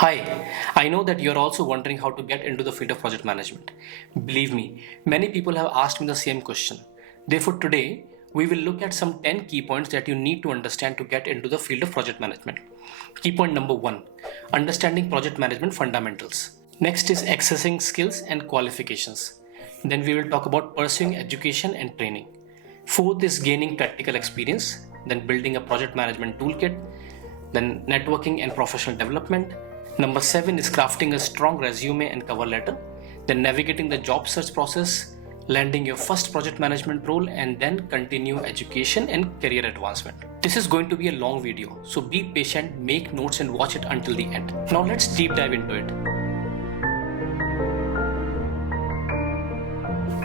Hi, I know that you're also wondering how to get into the field of project management. Believe me, many people have asked me the same question. Therefore, today we will look at some 10 key points that you need to understand to get into the field of project management. Key point number 1, understanding project management fundamentals. Next is accessing skills and qualifications. Then we will talk about pursuing education and training. Fourth is gaining practical experience, then building a project management toolkit, then networking and professional development. Number 7 is crafting a strong resume and cover letter, then navigating the job search process, landing your first project management role, and then continue education and career advancement. This is going to be a long video, so be patient, make notes and watch it until the end. Now let's deep dive into it.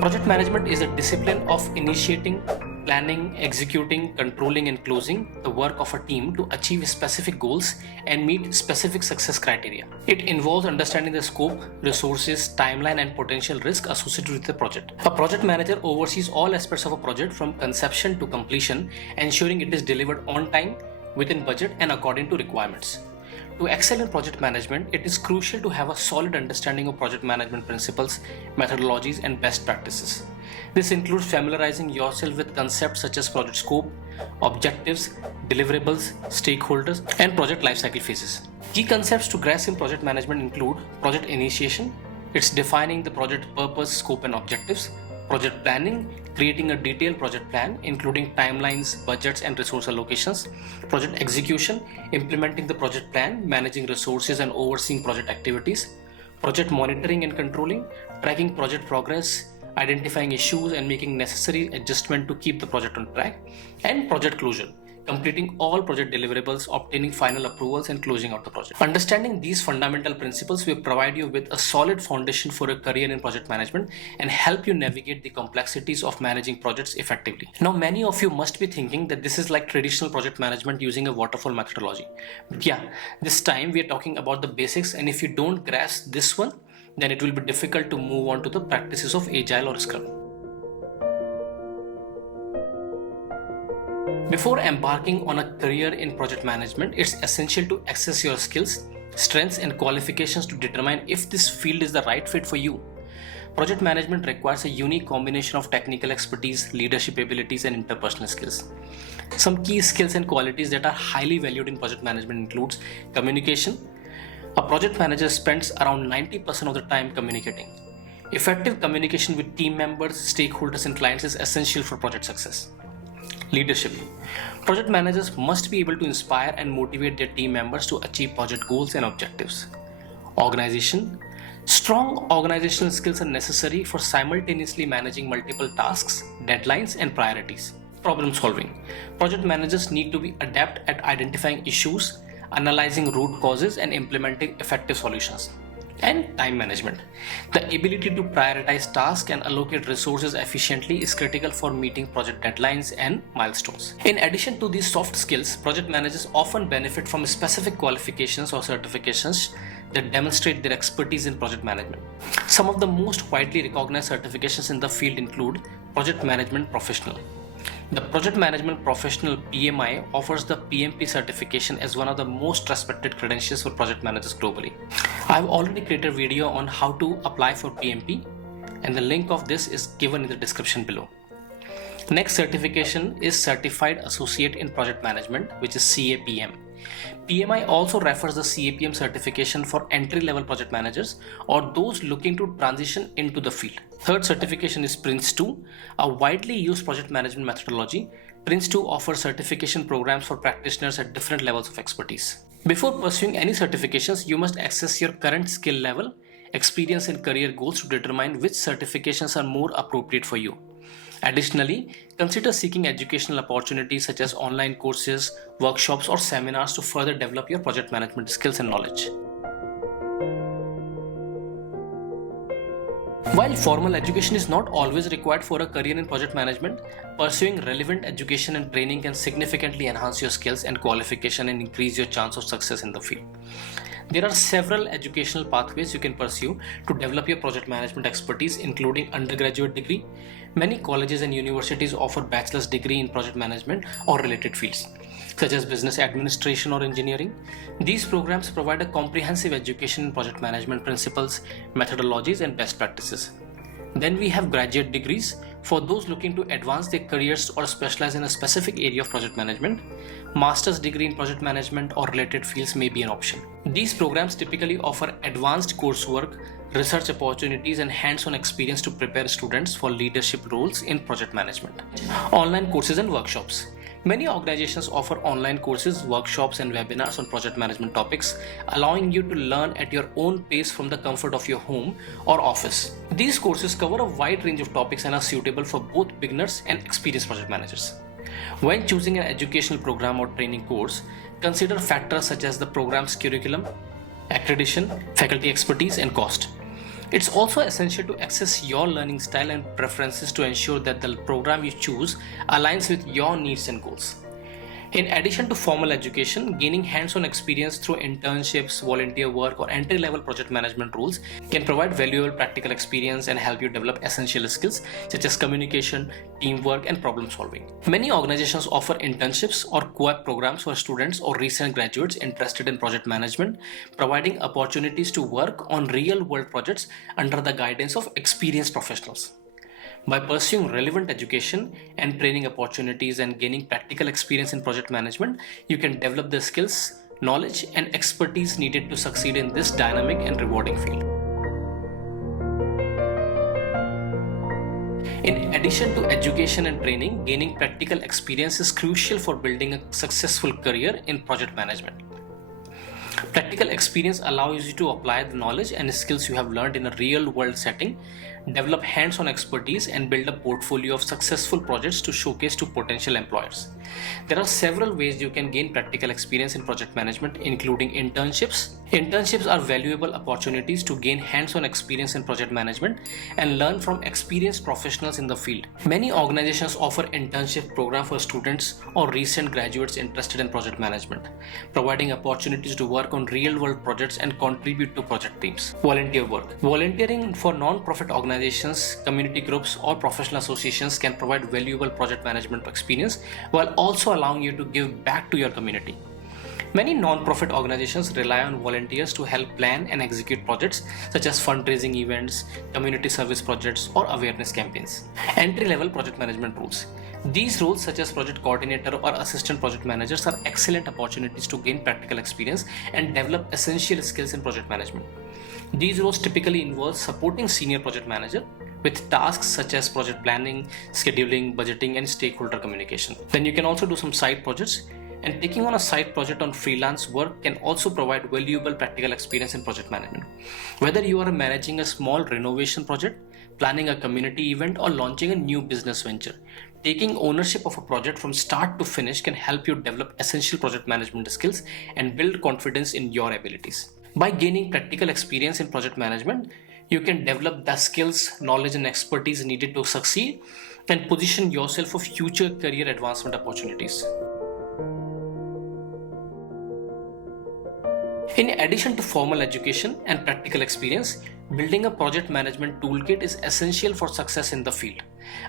Project management is a discipline of initiating, planning, executing, controlling and closing the work of a team to achieve specific goals and meet specific success criteria. It involves understanding the scope, resources, timeline and potential risk associated with the project. A project manager oversees all aspects of a project from conception to completion, ensuring it is delivered on time, within budget and according to requirements. To excel in project management, it is crucial to have a solid understanding of project management principles, methodologies, and best practices. This includes familiarizing yourself with concepts such as project scope, objectives, deliverables, stakeholders, and project lifecycle phases. Key concepts to grasp in project management include project initiation, it's defining the project purpose, scope, and objectives. Project planning, creating a detailed project plan including timelines, budgets and resource allocations. Project execution, implementing the project plan, managing resources and overseeing project activities. Project monitoring and controlling, tracking project progress, identifying issues and making necessary adjustment to keep the project on track. And project closure, completing all project deliverables, obtaining final approvals and closing out the project. Understanding these fundamental principles will provide you with a solid foundation for a career in project management and help you navigate the complexities of managing projects effectively. Now, many of you must be thinking that this is like traditional project management using a waterfall methodology. But yeah, this time we are talking about the basics, and if you don't grasp this one, then it will be difficult to move on to the practices of Agile or Scrum. Before embarking on a career in project management, it's essential to assess your skills, strengths, and qualifications to determine if this field is the right fit for you. Project management requires a unique combination of technical expertise, leadership abilities, and interpersonal skills. Some key skills and qualities that are highly valued in project management includes communication. A project manager spends around 90% of the time communicating. Effective communication with team members, stakeholders, and clients is essential for project success. Leadership. Project managers must be able to inspire and motivate their team members to achieve project goals and objectives. Organization. Strong organizational skills are necessary for simultaneously managing multiple tasks, deadlines, and priorities. Problem solving. Project managers need to be adept at identifying issues, analyzing root causes, and implementing effective solutions. And time management. The ability to prioritize tasks and allocate resources efficiently is critical for meeting project deadlines and milestones. In addition to these soft skills, project managers often benefit from specific qualifications or certifications that demonstrate their expertise in project management. Some of the most widely recognized certifications in the field include Project Management Professional. The Project Management Professional PMI offers the PMP certification as one of the most respected credentials for project managers globally. I've already created a video on how to apply for PMP, and the link of this is given in the description below. Next certification is Certified Associate in Project Management, which is CAPM. PMI also refers the CAPM certification for entry-level project managers or those looking to transition into the field. Third certification is Prince2, a widely used project management methodology. Prince2 offers certification programs for practitioners at different levels of expertise. Before pursuing any certifications, you must assess your current skill level, experience and career goals to determine which certifications are more appropriate for you. Additionally, consider seeking educational opportunities such as online courses, workshops, or seminars to further develop your project management skills and knowledge. While formal education is not always required for a career in project management, pursuing relevant education and training can significantly enhance your skills and qualification and increase your chance of success in the field. There are several educational pathways you can pursue to develop your project management expertise, including undergraduate degree. Many colleges and universities offer bachelor's degree in project management or related fields. such as business administration or engineering. These programs provide a comprehensive education in project management principles, methodologies, and best practices. Then we have graduate degrees for those looking to advance their careers or specialize in a specific area of project management. Master's degree in project management or related fields may be an option. These programs typically offer advanced coursework, research opportunities, and hands-on experience to prepare students for leadership roles in project management. Online courses and workshops. Many organizations offer online courses, workshops, and webinars on project management topics, allowing you to learn at your own pace from the comfort of your home or office. These courses cover a wide range of topics and are suitable for both beginners and experienced project managers. When choosing an educational program or training course, consider factors such as the program's curriculum, accreditation, faculty expertise, and cost. It's also essential to assess your learning style and preferences to ensure that the program you choose aligns with your needs and goals. In addition to formal education, gaining hands-on experience through internships, volunteer work, or entry-level project management roles can provide valuable practical experience and help you develop essential skills such as communication, teamwork, and problem solving. Many organizations offer internships or co-op programs for students or recent graduates interested in project management, providing opportunities to work on real-world projects under the guidance of experienced professionals. By pursuing relevant education and training opportunities and gaining practical experience in project management, you can develop the skills, knowledge, and expertise needed to succeed in this dynamic and rewarding field. In addition to education and training, gaining practical experience is crucial for building a successful career in project management. Practical experience allows you to apply the knowledge and skills you have learned in a real-world setting, develop hands-on expertise, and build a portfolio of successful projects to showcase to potential employers. There are several ways you can gain practical experience in project management, including internships. Internships are valuable opportunities to gain hands-on experience in project management and learn from experienced professionals in the field. Many organizations offer internship programs for students or recent graduates interested in project management, providing opportunities to work on real-world projects and contribute to project teams. Volunteer work. Volunteering for non-profit organizations, community groups, or professional associations can provide valuable project management experience while also allowing you to give back to your community. Many non-profit organizations rely on volunteers to help plan and execute projects such as fundraising events, community service projects, or awareness campaigns. Entry-level project management roles. These roles, such as project coordinator or assistant project managers, are excellent opportunities to gain practical experience and develop essential skills in project management. These roles typically involve supporting senior project manager with tasks such as project planning, scheduling, budgeting, and stakeholder communication. Then you can also do some side projects, and taking on a side project on freelance work can also provide valuable practical experience in project management. Whether you are managing a small renovation project, planning a community event, or launching a new business venture, taking ownership of a project from start to finish can help you develop essential project management skills and build confidence in your abilities. By gaining practical experience in project management, you can develop the skills, knowledge, and expertise needed to succeed and position yourself for future career advancement opportunities. In addition to formal education and practical experience, building a project management toolkit is essential for success in the field.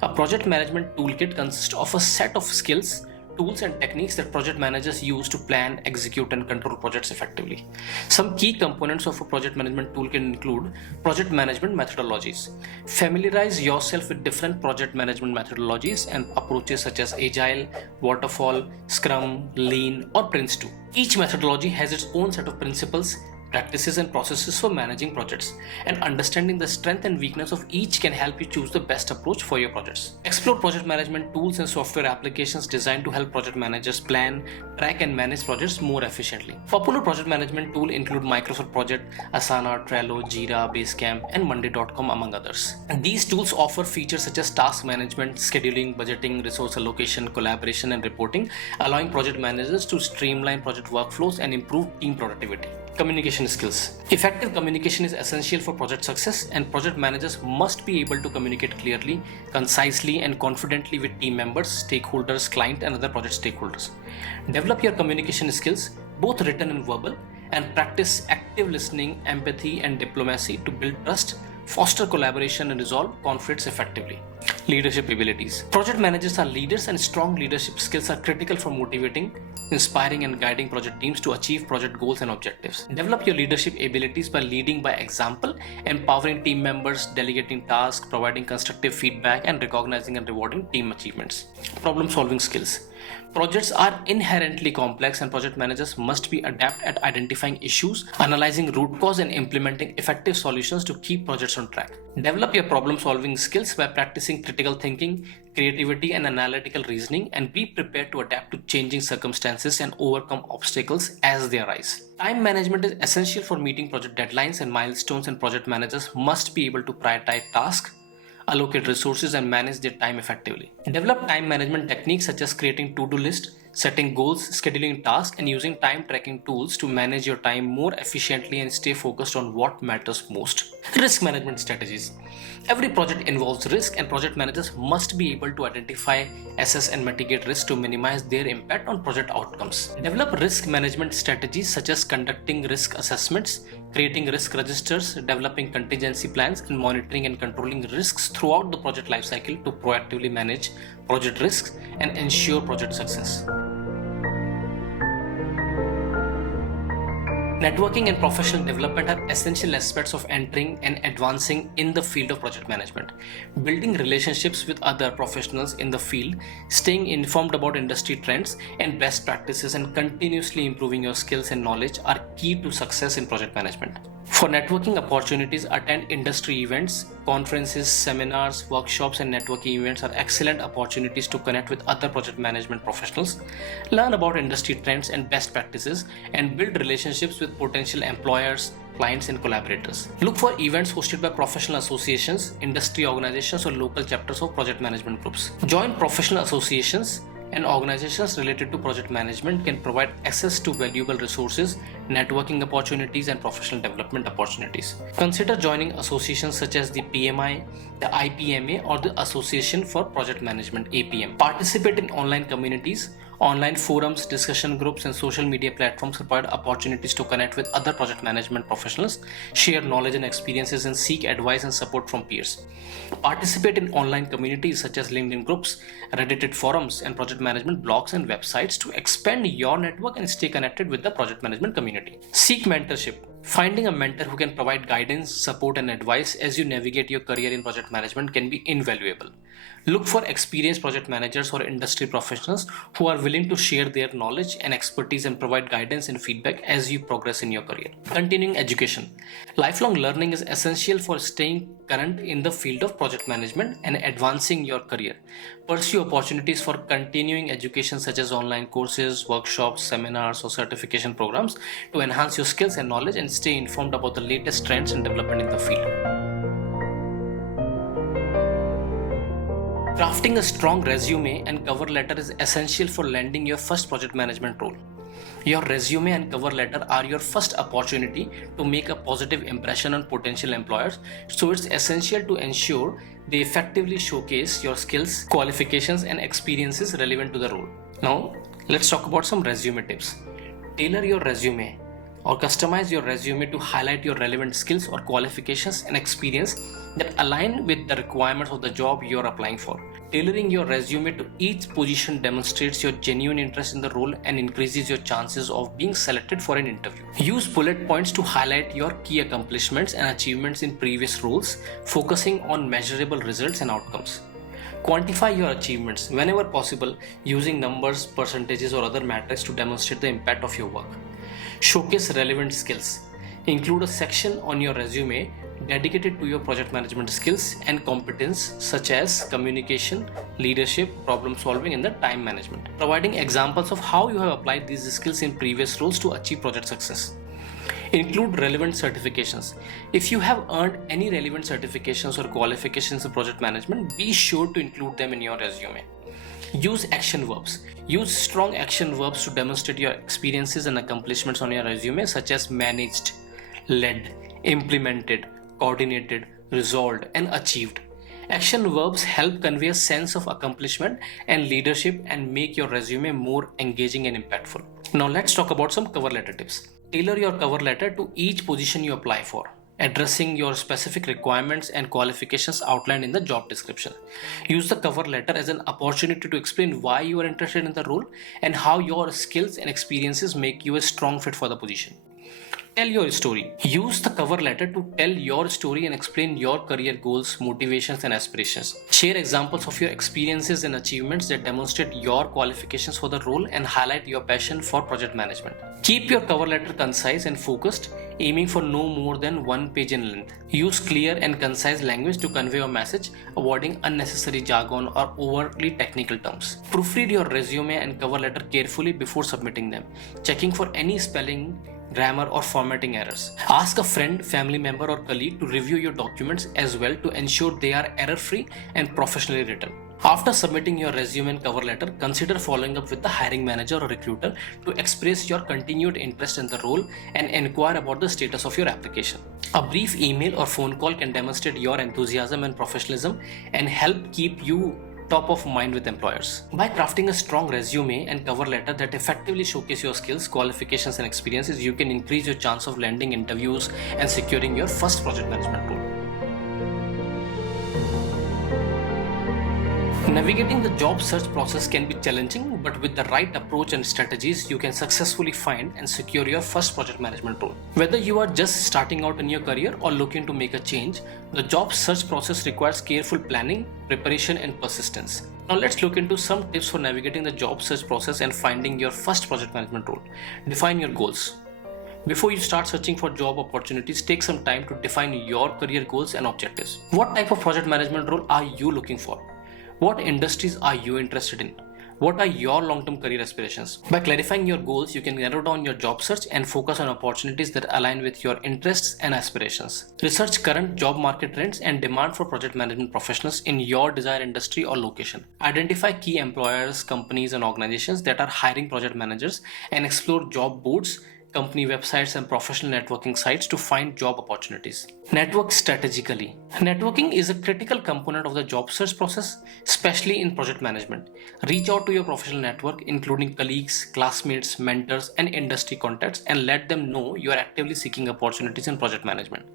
A project management toolkit consists of a set of skills, tools, and techniques that project managers use to plan, execute, and control projects effectively. Some key components of a project management toolkit include project management methodologies. Familiarize yourself with different project management methodologies and approaches such as Agile, Waterfall, Scrum, Lean, or Prince2. Each methodology has its own set of principles, practices, and processes for managing projects, and understanding the strength and weakness of each can help you choose the best approach for your projects. Explore project management tools and software applications designed to help project managers plan, track, and manage projects more efficiently. Popular project management tools include Microsoft Project, Asana, Trello, Jira, Basecamp, and Monday.com, among others. And these tools offer features such as task management, scheduling, budgeting, resource allocation, collaboration, and reporting, allowing project managers to streamline project workflows and improve team productivity. Communication skills. Effective communication is essential for project success, and project managers must be able to communicate clearly, concisely, and confidently with team members, stakeholders, client, and other project stakeholders. Develop your communication skills, both written and verbal, and practice active listening, empathy, and diplomacy to build trust, foster collaboration, and resolve conflicts effectively. Leadership abilities. Project managers are leaders, and strong leadership skills are critical for motivating, inspiring and guiding project teams to achieve project goals and objectives. Develop your leadership abilities by leading by example, empowering team members, delegating tasks, providing constructive feedback, and recognizing and rewarding team achievements. Problem solving skills. Projects are inherently complex and project managers must be adept at identifying issues, analyzing root cause, and implementing effective solutions to keep projects on track. Develop your problem solving skills by practicing critical thinking, creativity, and analytical reasoning, and be prepared to adapt to changing circumstances and overcome obstacles as they arise. Time management is essential for meeting project deadlines and milestones, and project managers must be able to prioritize tasks, allocate resources, and manage their time effectively. Develop time management techniques such as creating to-do lists, setting goals, scheduling tasks, and using time tracking tools to manage your time more efficiently and stay focused on what matters most. Risk management strategies. Every project involves risk, and project managers must be able to identify, assess, and mitigate risk to minimize their impact on project outcomes. Develop risk management strategies such as conducting risk assessments, creating risk registers, developing contingency plans, and monitoring and controlling risks throughout the project lifecycle to proactively manage project risks and ensure project success. Networking and professional development are essential aspects of entering and advancing in the field of project management. Building relationships with other professionals in the field, staying informed about industry trends and best practices, and continuously improving your skills and knowledge are key to success in project management. For networking opportunities, attend industry events, conferences, seminars, workshops, and networking events are excellent opportunities to connect with other project management professionals, learn about industry trends and best practices, and build relationships with potential employers, clients, and collaborators. Look for events hosted by professional associations, industry organizations, or local chapters of project management groups. Join professional associations and organizations related to project management can provide access to valuable resources, networking opportunities, and professional development opportunities. Consider joining associations such as the PMI, the IPMA, or the Association for Project Management (APM). Participate in online communities. Online forums, discussion groups, and social media platforms provide opportunities to connect with other project management professionals, share knowledge and experiences, and seek advice and support from peers. Participate in online communities such as LinkedIn groups, Reddited forums, and project management blogs and websites to expand your network and stay connected with the project management community. Seek mentorship. Finding a mentor who can provide guidance, support, and advice as you navigate your career in project management can be invaluable. Look for experienced project managers or industry professionals who are willing to share their knowledge and expertise and provide guidance and feedback as you progress in your career. Continuing education. Lifelong learning is essential for staying current in the field of project management and advancing your career. Pursue opportunities for continuing education such as online courses, workshops, seminars, or certification programs to enhance your skills and knowledge and stay informed about the latest trends and development in the field. Crafting a strong resume and cover letter is essential for landing your first project management role. Your resume and cover letter are your first opportunity to make a positive impression on potential employers, so it's essential to ensure they effectively showcase your skills, qualifications, and experiences relevant to the role. Now, let's talk about some resume tips. Tailor your resume or customize your resume to highlight your relevant skills or qualifications and experience that align with the requirements of the job you're applying for. Tailoring your resume to each position demonstrates your genuine interest in the role and increases your chances of being selected for an interview. Use bullet points to highlight your key accomplishments and achievements in previous roles, focusing on measurable results and outcomes. Quantify your achievements whenever possible using numbers, percentages, or other metrics to demonstrate the impact of your work. Showcase relevant skills. Include a section on your resume dedicated to your project management skills and competence such as communication, leadership, problem solving, and the time management, providing examples of how you have applied these skills in previous roles to achieve project success. Include relevant certifications. If you have earned any relevant certifications or qualifications in project management, be sure to include them in your resume. Use action verbs. Use strong action verbs to demonstrate your experiences and accomplishments on your resume, such as managed, led, implemented, coordinated, resolved, and achieved. Action verbs help convey a sense of accomplishment and leadership and make your resume more engaging and impactful. Now let's talk about some cover letter tips. Tailor your cover letter to each position you apply for. addressing your specific requirements and qualifications outlined in the job description. Use the cover letter as an opportunity to explain why you are interested in the role and how your skills and experiences make you a strong fit for the position. Tell your story. Use the cover letter to tell your story and explain your career goals, motivations, and aspirations. Share examples of your experiences and achievements that demonstrate your qualifications for the role and highlight your passion for project management. Keep your cover letter concise and focused, aiming for no more than 1 page in length. Use clear and concise language to convey your message, avoiding unnecessary jargon or overtly technical terms. Proofread your resume and cover letter carefully before submitting them, checking for any spelling, grammar, or formatting errors. Ask a friend, family member, or colleague to review your documents as well to ensure they are error-free and professionally written. After submitting your resume and cover letter, consider following up with the hiring manager or recruiter to express your continued interest in the role and inquire about the status of your application. A brief email or phone call can demonstrate your enthusiasm and professionalism and help keep you top of mind with employers. By crafting a strong resume and cover letter that effectively showcase your skills, qualifications, and experiences, you can increase your chance of landing interviews and securing your first project management role. Navigating the job search process can be challenging, but with the right approach and strategies, you can successfully find and secure your first project management role. Whether you are just starting out in your career or looking to make a change, the job search process requires careful planning, preparation, and persistence. Now let's look into some tips for navigating the job search process and finding your first project management role. Define your goals. Before you start searching for job opportunities, take some time to define your career goals and objectives. What type of project management role are you looking for? What industries are you interested in? What are your long-term career aspirations? By clarifying your goals, you can narrow down your job search and focus on opportunities that align with your interests and aspirations. Research current job market trends and demand for project management professionals in your desired industry or location. Identify key employers, companies, and organizations that are hiring project managers and explore job boards, company websites, and professional networking sites to find job opportunities. Network strategically. Networking is a critical component of the job search process, especially in project management. Reach out to your professional network, including colleagues, classmates, mentors, and industry contacts, and let them know you are actively seeking opportunities in project management.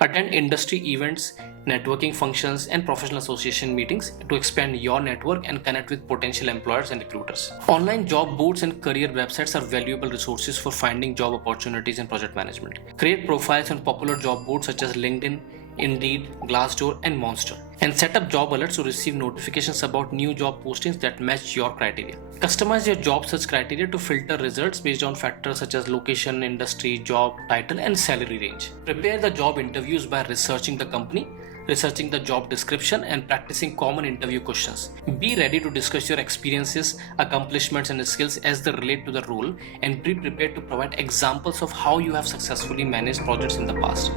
Attend industry events, networking functions, and professional association meetings to expand your network and connect with potential employers and recruiters. Online job boards and career websites are valuable resources for finding job opportunities in project management. Create profiles on popular job boards such as LinkedIn, Indeed, Glassdoor, and Monster, and set up job alerts to receive notifications about new job postings that match your criteria. Customize your job search criteria to filter results based on factors such as location, industry, job title, and salary range. Prepare the job interviews by researching the company, researching the job description, and practicing common interview questions. Be ready to discuss your experiences, accomplishments, and skills as they relate to the role, and be prepared to provide examples of how you have successfully managed projects in the past.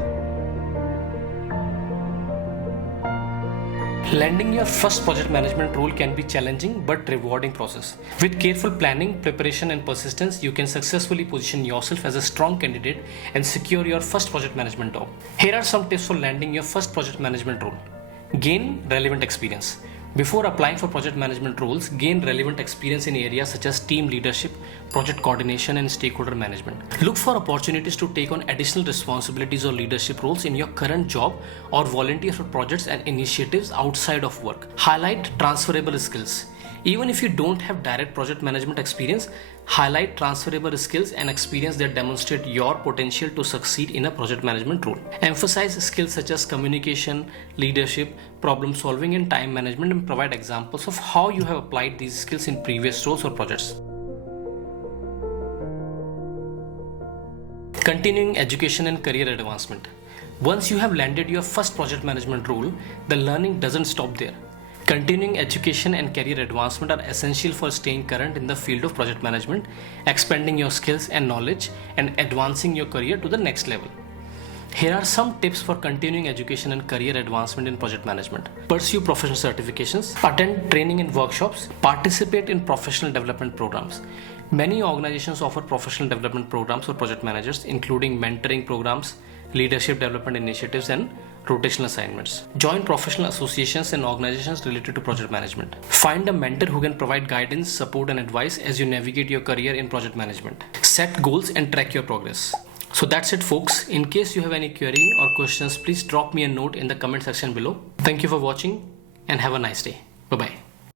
Landing your first project management role can be challenging but rewarding process. With careful planning, preparation, and persistence, you can successfully position yourself as a strong candidate and secure your first project management job. Here are some tips for landing your first project management role. Gain relevant experience. Before applying for project management roles, gain relevant experience in areas such as team leadership, project coordination, and stakeholder management. Look for opportunities to take on additional responsibilities or leadership roles in your current job or volunteer for projects and initiatives outside of work. Highlight transferable skills. Even if you don't have direct project management experience, highlight transferable skills and experience that demonstrate your potential to succeed in a project management role. Emphasize skills such as communication, leadership, problem solving, and time management, and provide examples of how you have applied these skills in previous roles or projects. Continuing education and career advancement. Once you have landed your first project management role, the learning doesn't stop there. Continuing education and career advancement are essential for staying current in the field of project management, expanding your skills and knowledge, and advancing your career to the next level. Here are some tips for continuing education and career advancement in project management. Pursue professional certifications, attend training and workshops, participate in professional development programs. Many organizations offer professional development programs for project managers, including mentoring programs, leadership development initiatives, and rotational assignments. Join professional associations and organizations related to project management. Find a mentor who can provide guidance, support, and advice as you navigate your career in project management. Set goals and track your progress. So that's it, folks. In case you have any query or questions, please drop me a note in the comment section below. Thank you for watching and have a nice day. Bye bye.